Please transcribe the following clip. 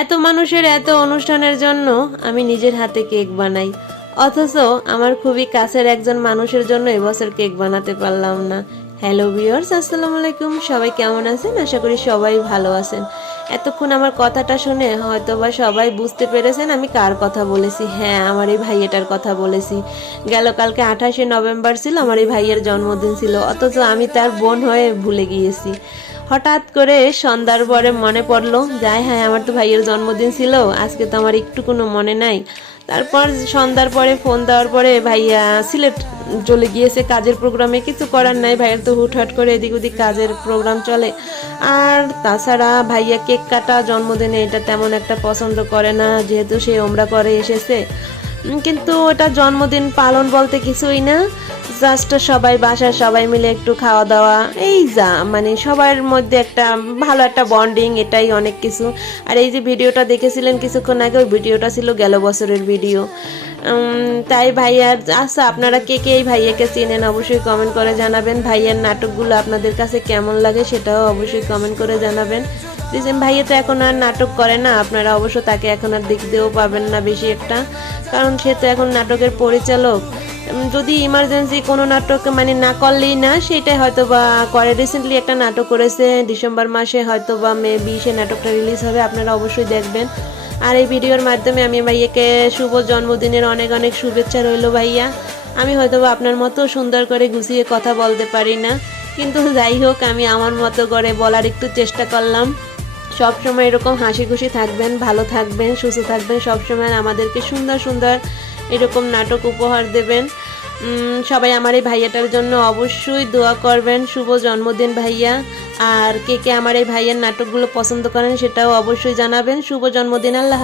এত মানুষের এত অনুষ্ঠানের জন্য আমি নিজের হাতে কেক বানাই, অথচ আমার খুবই কাছের একজন মানুষের জন্য এবছর কেক বানাতে পারলাম না। হ্যালো ভিউয়ার্স, আসসালামু আলাইকুম। সবাই কেমন আছেন? আশা করি সবাই ভালো আছেন। এতক্ষণ আমার কথাটা শুনে হয়তোবা সবাই বুঝতে পেরেছেন আমি কার কথা বলেছি। হ্যাঁ, আমার এই ভাইয়েটার কথা বলেছি। গেল কালকে 28শে নভেম্বর ছিল, আমার এই ভাইয়ের জন্মদিন ছিল, অথচ আমি তার বোন হয়ে ভুলে গিয়েছি। হঠাৎ করে সন্ধ্যার পরে মনে পড়লো, যাই হ্যাঁ, আমার তো ভাইয়ের জন্মদিন ছিল, আজকে তো আমার একটু কোনো মনে নাই। তারপর সন্ধ্যার পরে ফোন দেওয়ার পরে ভাইয়া সিলেট চলে গিয়েছে কাজের প্রোগ্রামে। কিছু করার নাই, ভাইয়ের তো হুটহাট করে এদিক ওদিক কাজের প্রোগ্রাম চলে। আর তাছাড়া ভাইয়া কেক কাটা জন্মদিনে এটা তেমন একটা পছন্দ করে না, যেহেতু সে ওমরা করে এসেছে। কিন্তু ওটা জন্মদিন পালন বলতে কিছুই না, জাস্ট সবাই বাসার সবাই মিলে একটু খাওয়া দাওয়া, এই যা মানে সবার মধ্যে একটা ভালো একটা বন্ডিং, এটাই অনেক কিছু। আর এই যে ভিডিওটা দেখেছিলেন কিছুক্ষণ আগে, ওই ভিডিওটা ছিল গেল বছরের ভিডিও। তাই ভাইয়া, আচ্ছা আপনারা কে কে এই ভাইয়াকে চেনেন অবশ্যই কমেন্ট করে জানাবেন। ভাইয়ার নাটকগুলো আপনাদের কাছে কেমন লাগে সেটাও অবশ্যই কমেন্ট করে জানাবেন। ভাইয়া তো এখন আর নাটক করে না, আপনারা অবশ্য তাকে এখন আর দেখতেও পাবেন না বেশি একটা, কারণ সে তো এখন নাটকের পরিচালক। যদি ইমার্জেন্সি কোনো নাটক মানে না করলেই না, সেটাই হয়তো বা করে। রিসেন্টলি একটা নাটক করেছে, ডিসেম্বর মাসে হয়তো বা মেবি সে নাটকটা রিলিজ হবে, আপনারা অবশ্যই দেখবেন। আর এই ভিডিওর মাধ্যমে আমি ভাইয়াকে শুভ জন্মদিনের অনেক অনেক শুভেচ্ছা রইল ভাইয়া। আমি হয়তো বা আপনার মতো সুন্দর করে গুছিয়ে কথা বলতে পারি না, কিন্তু যাই হোক, আমি আমার মতো করে বলার একটু চেষ্টা করলাম। সবসময় এরকম হাসি খুশি থাকবেন, ভালো থাকবেন, সুস্থ থাকবেন, সবসময় আমাদেরকে সুন্দর সুন্দর এরকম নাটক উপহার দেবেন। সবাই আমার এই ভাইয়াটার জন্য অবশ্যই দোয়া করবেন। শুভ জন্মদিন ভাইয়া। আর কে কে আমার এই ভাইয়ের নাটকগুলো পছন্দ করেন সেটাও অবশ্যই জানাবেন। শুভ জন্মদিন। আল্লাহ।